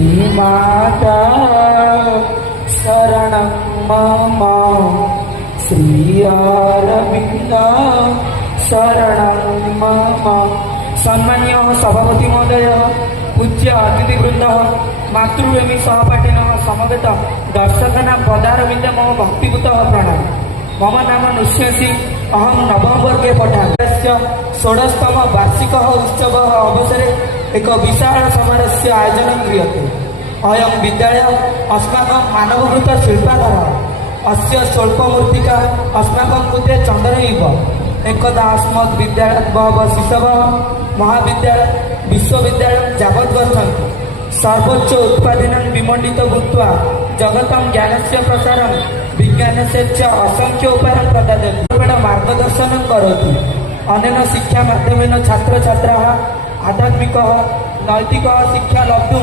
माता शरणं मम श्री अरविंद शरणं मम। सम्मान्य सभापति महोदय, पूज्य अतिथिवृंद, मातृभूमि सहपाठिन समवेत दर्शकना पदारविंद मम भक्तिभूत प्रणाम। मम नाम नृसिंह, अहम नवम वर्गे पठामि। षोडशतम वार्षिक उत्सव अवसरे एक विशाल समारोह आयोजन क्रियते। अयं विद्यालय अस्माकं मानवकृत शिल्पागार अस्य स्वल्पमूर्तिका अस्माकं कृते चन्दनैव। एकदा अस्मद् विद्यालयात् बहवः शिशवः महाविद्यालय विश्वविद्यालयं यावत् गच्छन्ति। सर्वोच्च उत्पादनं विमण्डित भूत्वा जगतं ज्ञानस्य प्रसारं विज्ञानस्य च असंख्य उपायं प्रददाति, मार्गदर्शनं करोति। अनेन शिक्षा माध्यमेन छात्र छात्राः आध्यात्मिक नैतिक शिक्षा लब्धुं